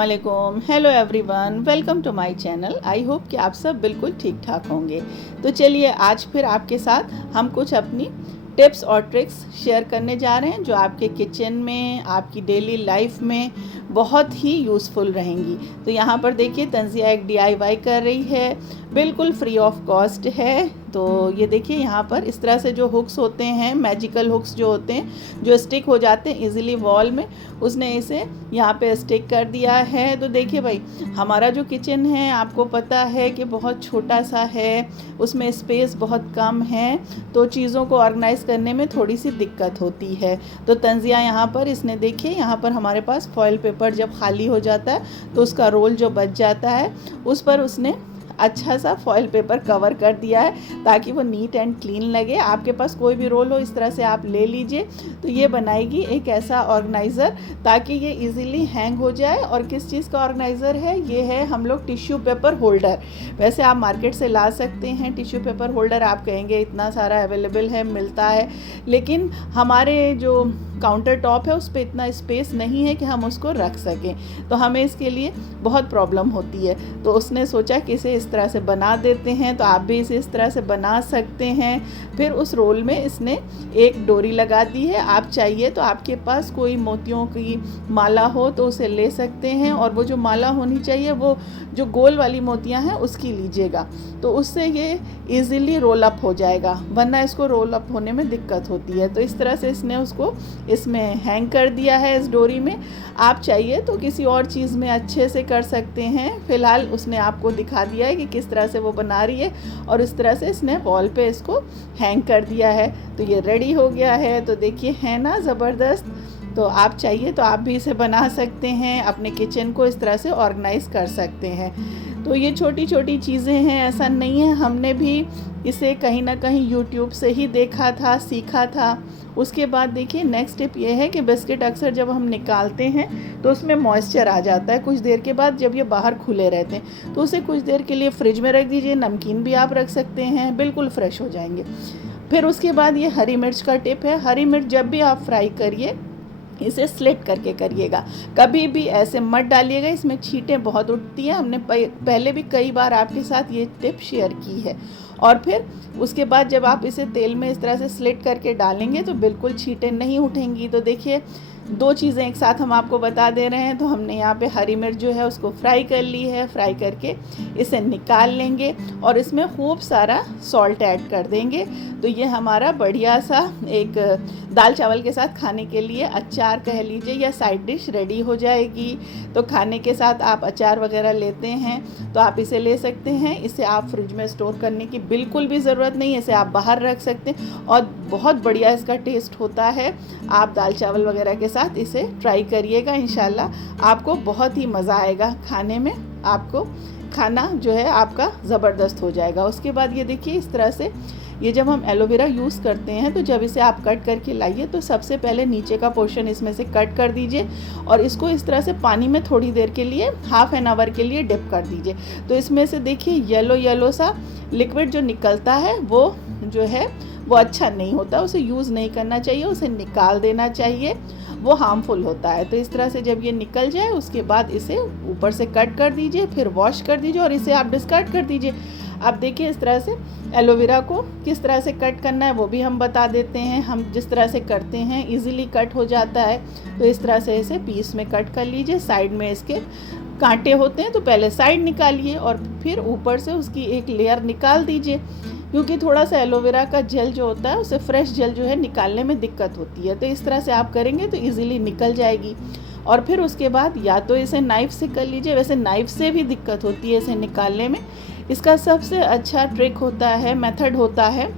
अस्सलामुअलैकुम, hello everyone, welcome to my channel. I hope कि आप सब बिल्कुल ठीक ठाक होंगे। तो चलिए आज फिर आपके साथ हम कुछ अपनी टिप्स और ट्रिक्स शेयर करने जा रहे हैं जो आपके किचन में, आपकी डेली लाइफ में बहुत ही यूज़फुल रहेंगी। तो यहाँ पर देखिए तंजिया एक DIY कर रही है, बिल्कुल फ्री ऑफ कॉस्ट है। तो ये देखिए यहाँ पर इस तरह से जो हुक्स होते हैं, मैजिकल हुक्स जो होते हैं, जो स्टिक हो जाते हैं इजीली वॉल में, उसने इसे यहाँ पे स्टिक कर दिया है। तो देखिए भाई, हमारा जो किचन है आपको पता है कि बहुत छोटा सा है, उसमें स्पेस बहुत कम है, तो चीज़ों को ऑर्गेनाइज़ करने में थोड़ी सी दिक्कत होती है। तो तंजिया यहाँ पर इसने देखिए, यहाँ पर हमारे पास फॉइल पेपर जब खाली हो जाता है तो उसका रोल जो बच जाता है उस पर उसने अच्छा सा फॉइल पेपर कवर कर दिया है ताकि वो नीट एंड क्लीन लगे। आपके पास कोई भी रोल हो इस तरह से आप ले लीजिए। तो ये बनाएगी एक ऐसा ऑर्गेनाइज़र ताकि ये इजीली हैंग हो जाए। और किस चीज़ का ऑर्गेनाइज़र है ये? है हम लोग टिश्यू पेपर होल्डर। वैसे आप मार्केट से ला सकते हैं टिश्यू पेपर होल्डर, आप कहेंगे इतना सारा अवेलेबल है, मिलता है, लेकिन हमारे जो काउंटर टॉप है उस पर इतना स्पेस नहीं है कि हम उसको रख सकें, तो हमें इसके लिए बहुत प्रॉब्लम होती है। तो उसने सोचा कि इसे इस तरह से बना देते हैं, तो आप भी इसे इस तरह से बना सकते हैं। फिर उस रोल में इसने एक डोरी लगा दी है। आप चाहिए तो आपके पास कोई मोतियों की माला हो तो उसे ले सकते हैं, और वो जो माला होनी चाहिए वो जो गोल वाली मोतियां हैं उसकी लीजिएगा, तो उससे ये इजीली रोल अप हो जाएगा, वरना इसको रोल अप होने में दिक्कत होती है। तो इस तरह से इसने उसको इसमें हैंग कर दिया है इस डोरी में। आप चाहिए तो किसी और चीज़ में अच्छे से कर सकते हैं। फ़िलहाल उसने आपको दिखा दिया है कि किस तरह से वो बना रही है, और इस तरह से इसने वॉल पे इसको हैंग कर दिया है। तो ये रेडी हो गया है। तो देखिए है ना ज़बरदस्त। तो आप चाहिए तो आप भी इसे बना सकते हैं, अपने किचन को इस तरह से ऑर्गेनाइज़ कर सकते हैं। तो ये छोटी छोटी चीज़ें हैं, ऐसा नहीं है, हमने भी इसे कहीं ना कहीं यूट्यूब से ही देखा था, सीखा था। उसके बाद देखिए नेक्स्ट टिप ये है कि बिस्किट अक्सर जब हम निकालते हैं तो उसमें मॉइस्चर आ जाता है कुछ देर के बाद, जब ये बाहर खुले रहते हैं, तो उसे कुछ देर के लिए फ्रिज में रख दीजिए। नमकीन भी आप रख सकते हैं, बिल्कुल फ्रेश हो जाएंगे। फिर उसके बाद ये हरी मिर्च का टिप है। हरी मिर्च जब भी आप फ्राई करिए इसे स्लिट करके करिएगा, कभी भी ऐसे मत डालिएगा, इसमें छींटें बहुत उठती हैं। हमने पहले भी कई बार आपके साथ ये टिप शेयर की है। और फिर उसके बाद जब आप इसे तेल में इस तरह से स्लिट करके डालेंगे तो बिल्कुल छींटें नहीं उठेंगी। तो देखिए दो चीज़ें एक साथ हम आपको बता दे रहे हैं। तो हमने यहाँ पे हरी मिर्च जो है उसको फ्राई कर ली है, फ्राई करके इसे निकाल लेंगे और इसमें खूब सारा सॉल्ट ऐड कर देंगे। तो ये हमारा बढ़िया सा एक दाल चावल के साथ खाने के लिए अचार कह लीजिए या साइड डिश रेडी हो जाएगी। तो खाने के साथ आप अचार वगैरह लेते हैं तो आप इसे ले सकते हैं। इसे आप फ्रिज में स्टोर करने की बिल्कुल भी ज़रूरत नहीं है, इसे आप बाहर रख सकते हैं और बहुत बढ़िया इसका टेस्ट होता है। आप दाल चावल वगैरह के साथ इसे ट्राई करिएगा, इंशाल्लाह आपको बहुत ही मज़ा आएगा खाने में। आपको खाना जो है आपका ज़बरदस्त हो जाएगा। उसके बाद ये देखिए इस तरह से ये जब हम एलोवेरा यूज़ करते हैं तो जब इसे आप कट करके लाइए तो सबसे पहले नीचे का पोर्शन इसमें से कट कर दीजिए और इसको इस तरह से पानी में थोड़ी देर के लिए, हाफ एन आवर के लिए डिप कर दीजिए। तो इसमें से देखिए येलो येलो सा लिक्विड जो निकलता है वो जो है वो अच्छा नहीं होता, उसे यूज़ नहीं करना चाहिए, उसे निकाल देना चाहिए, वो हार्मफुल होता है। तो इस तरह से जब ये निकल जाए उसके बाद इसे ऊपर से कट कर दीजिए, फिर वॉश कर दीजिए और इसे आप डिस्कार्ड कर दीजिए। अब देखिए इस तरह से एलोवेरा को किस तरह से कट करना है वो भी हम बता देते हैं। हम जिस तरह से करते हैं इजीली कट हो जाता है। तो इस तरह से इसे पीस में कट कर लीजिए। साइड में इसके कांटे होते हैं तो पहले साइड निकालिए और फिर ऊपर से उसकी एक लेयर निकाल दीजिए, क्योंकि थोड़ा सा एलोवेरा का जेल जो होता है उसे फ्रेश जेल जो है निकालने में दिक्कत होती है। तो इस तरह से आप करेंगे तो इजीली निकल जाएगी। और फिर उसके बाद या तो इसे नाइफ़ से कर लीजिए, वैसे नाइफ़ से भी दिक्कत होती है इसे निकालने में। इसका सबसे अच्छा ट्रिक होता है, मेथड होता है,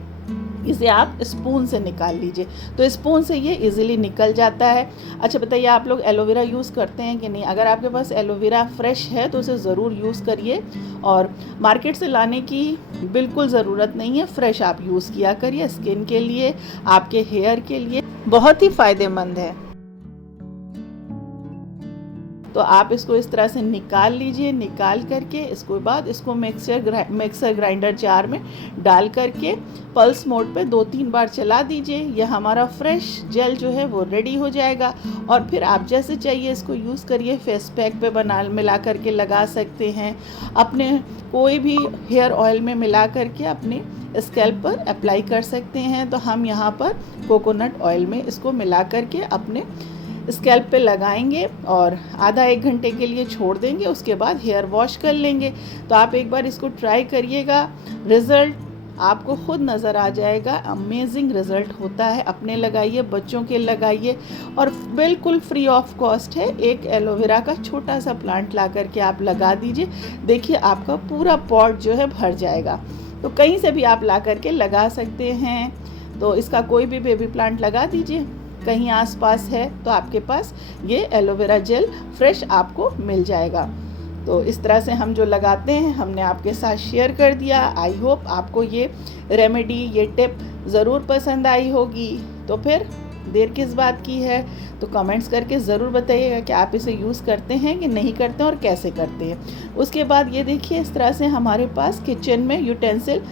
इसे आप स्पून से निकाल लीजिए। तो स्पून से ये इजीली निकल जाता है। अच्छा बताइए आप लोग एलोवेरा यूज़ करते हैं कि नहीं? अगर आपके पास एलोवेरा फ्रेश है तो उसे ज़रूर यूज़ करिए और मार्केट से लाने की बिल्कुल ज़रूरत नहीं है, फ्रेश आप यूज़ किया करिए। स्किन के लिए, आपके हेयर के लिए बहुत ही फ़ायदेमंद है। तो आप इसको इस तरह से निकाल लीजिए। निकाल करके इसको बाद इसको मिक्सर ग्राइंडर जार में डाल करके पल्स मोड पे 2-3 बार चला दीजिए। यह हमारा फ्रेश जेल जो है वो रेडी हो जाएगा। और फिर आप जैसे चाहिए इसको यूज़ करिए। फेस पैक पे मिला करके लगा सकते हैं, अपने कोई भी हेयर ऑयल में मिला करके अपने स्कैल्प पर अप्लाई कर सकते हैं। तो हम यहाँ पर कोकोनट ऑयल में इसको मिला करके अपने स्कैल्प पे लगाएंगे और आधा 1 घंटे के लिए छोड़ देंगे। उसके बाद हेयर वॉश कर लेंगे। तो आप एक बार इसको ट्राई करिएगा, रिज़ल्ट आपको खुद नज़र आ जाएगा। अमेजिंग रिज़ल्ट होता है। अपने लगाइए, बच्चों के लगाइए और बिल्कुल फ्री ऑफ कॉस्ट है। एक एलोवेरा का छोटा सा प्लांट ला करके आप लगा दीजिए, देखिए आपका पूरा पॉट जो है भर जाएगा। तो कहीं से भी आप ला करके लगा सकते हैं। तो इसका कोई भी बेबी प्लांट लगा दीजिए, कहीं आसपास है तो आपके पास ये एलोवेरा जेल फ्रेश आपको मिल जाएगा। तो इस तरह से हम जो लगाते हैं हमने आपके साथ शेयर कर दिया। आई होप आपको ये रेमेडी, ये टिप ज़रूर पसंद आई होगी। तो फिर देर किस बात की है, तो कमेंट्स करके ज़रूर बताइएगा कि आप इसे यूज़ करते हैं कि नहीं करते हैं और कैसे करते हैं। उसके बाद ये देखिए, इस तरह से हमारे पास किचन में यूटेंसिल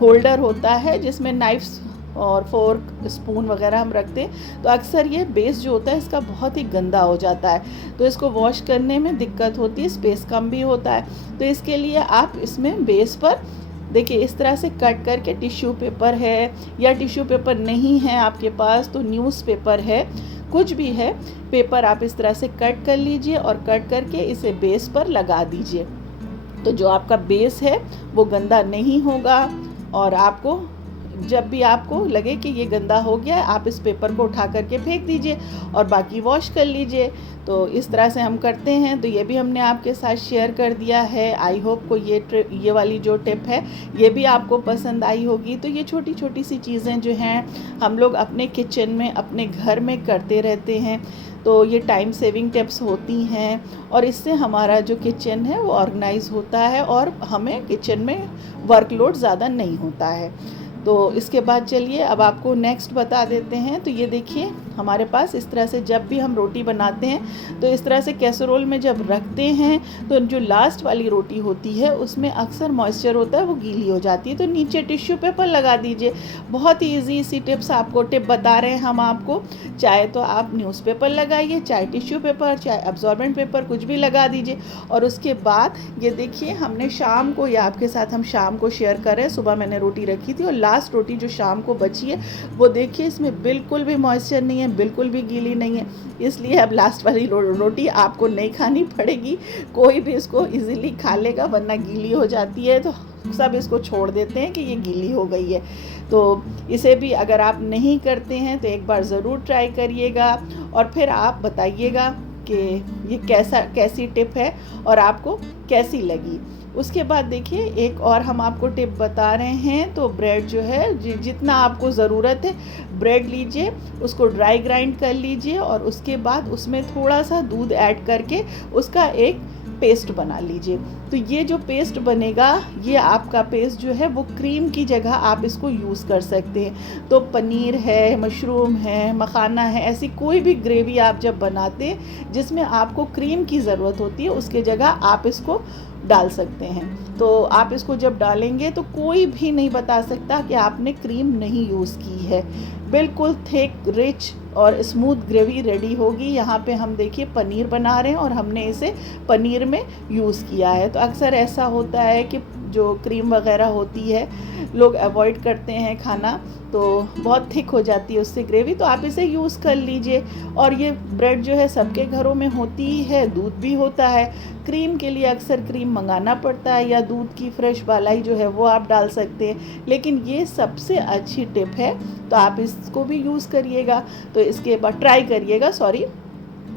होल्डर होता है जिसमें नाइफ्स और फोर्क, स्पून वगैरह हम रखते हैं। तो अक्सर ये बेस जो होता है इसका बहुत ही गंदा हो जाता है, तो इसको वॉश करने में दिक्कत होती है, स्पेस कम भी होता है। तो इसके लिए आप इसमें बेस पर देखिए इस तरह से कट करके, टिश्यू पेपर है या टिश्यू पेपर नहीं है आपके पास तो न्यूज़पेपर है, कुछ भी है पेपर, आप इस तरह से कट कर लीजिए और कट करके इसे बेस पर लगा दीजिए। तो जो आपका बेस है वो गंदा नहीं होगा। और आपको जब भी आपको लगे कि ये गंदा हो गया है, आप इस पेपर को उठा करके फेंक दीजिए और बाकी वॉश कर लीजिए। तो इस तरह से हम करते हैं। तो ये भी हमने आपके साथ शेयर कर दिया है। आई होप को ये वाली जो टिप है ये भी आपको पसंद आई होगी। तो ये छोटी छोटी सी चीज़ें जो हैं हम लोग अपने किचन में, अपने घर में करते रहते हैं। तो ये टाइम सेविंग टिप्स होती हैं और इससे हमारा जो किचन है वो ऑर्गेनाइज होता है और हमें किचन में वर्कलोड ज़्यादा नहीं होता है। तो इसके बाद चलिए अब आपको नेक्स्ट बता देते हैं। तो ये देखिए हमारे पास इस तरह से जब भी हम रोटी बनाते हैं तो इस तरह से कैसरोल में जब रखते हैं तो जो लास्ट वाली रोटी होती है उसमें अक्सर मॉइस्चर होता है, वो गीली हो जाती है। तो नीचे टिश्यू पेपर लगा दीजिए। बहुत ही ईजी सी टिप्स आपको बता रहे हैं हम आपको। चाहे तो आप न्यूज़पेपर लगाइए, चाहे टिश्यू पेपर, चाहे एब्जॉर्बेंट पेपर, कुछ भी लगा दीजिए। और उसके बाद ये देखिए हमने शाम को, या आपके साथ हम शाम को शेयर कर रहे हैं, सुबह मैंने रोटी रखी थी और लास्ट रोटी जो शाम को बची है वो देखिए इसमें बिल्कुल भी मॉइस्चर नहीं है, बिल्कुल भी गीली नहीं है। इसलिए अब लास्ट वाली रोटी आपको नहीं खानी पड़ेगी। कोई भी इसको इजीली खा लेगा, वरना गीली हो जाती है तो सब इसको छोड़ देते हैं कि ये गीली हो गई है। तो इसे भी अगर आप नहीं करते हैं तो एक बार ज़रूर ट्राई करिएगा और फिर आप बताइएगा कि ये कैसी टिप है और आपको कैसी लगी। उसके बाद देखिए एक और हम आपको टिप बता रहे हैं। तो ब्रेड जो है जितना आपको ज़रूरत है ब्रेड लीजिए, उसको ड्राई ग्राइंड कर लीजिए और उसके बाद उसमें थोड़ा सा दूध ऐड करके उसका एक पेस्ट बना लीजिए। तो ये जो पेस्ट बनेगा, ये आपका पेस्ट जो है वो क्रीम की जगह आप इसको यूज़ कर सकते हैं। तो पनीर है, मशरूम है, मखाना है, ऐसी कोई भी ग्रेवी आप जब बनाते हैं जिसमें आपको क्रीम की ज़रूरत होती है, उसके जगह आप इसको डाल सकते हैं। तो आप इसको जब डालेंगे तो कोई भी नहीं बता सकता कि आपने क्रीम नहीं यूज़ की है। बिल्कुल थिक, रिच और स्मूथ ग्रेवी रेडी होगी। यहाँ पे हम देखिए पनीर बना रहे हैं और हमने इसे पनीर में यूज़ किया है। तो अक्सर ऐसा होता है कि जो क्रीम वगैरह होती है लोग अवॉइड करते हैं खाना, तो बहुत थिक हो जाती है उससे ग्रेवी। तो आप इसे यूज़ कर लीजिए। और ये ब्रेड जो है सबके घरों में होती ही है, दूध भी होता है। क्रीम के लिए अक्सर क्रीम मंगाना पड़ता है या दूध की फ्रेश मलाई जो है वो आप डाल सकते हैं, लेकिन ये सबसे अच्छी टिप है। तो आप इसको भी यूज़ करिएगा। तो इसके बाद ट्राई करिएगा,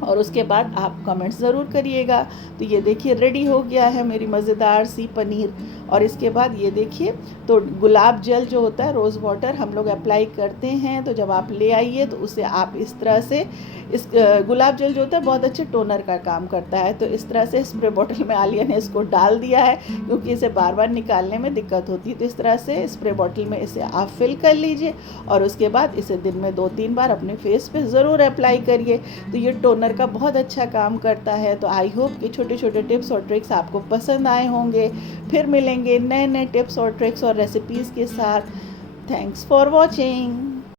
और उसके बाद आप कमेंट्स ज़रूर करिएगा। तो ये देखिए रेडी हो गया है मेरी मज़ेदार सी पनीर और इसके बाद ये देखिए, तो गुलाब जल जो होता है, रोज़ वाटर हम लोग अप्लाई करते हैं। तो जब आप ले आइए तो उसे आप इस तरह से, इस गुलाब जल जो होता है बहुत अच्छे टोनर का काम करता है। तो इस तरह से स्प्रे बॉटल में आलिया ने इसको डाल दिया है, क्योंकि इसे बार बार निकालने में दिक्कत होती है। तो इस तरह से स्प्रे बॉटल में इसे आप फिल कर लीजिए और उसके बाद इसे दिन में 2-3 बार अपने फेस पे ज़रूर अप्लाई करिए। तो ये टोनर का बहुत अच्छा काम करता है। तो आई होप कि छोटे छोटे टिप्स और ट्रिक्स आपको पसंद आए होंगे। फिर मिलेंगे नए नए टिप्स और ट्रिक्स और रेसिपीज़ के साथ। Thanks for watching.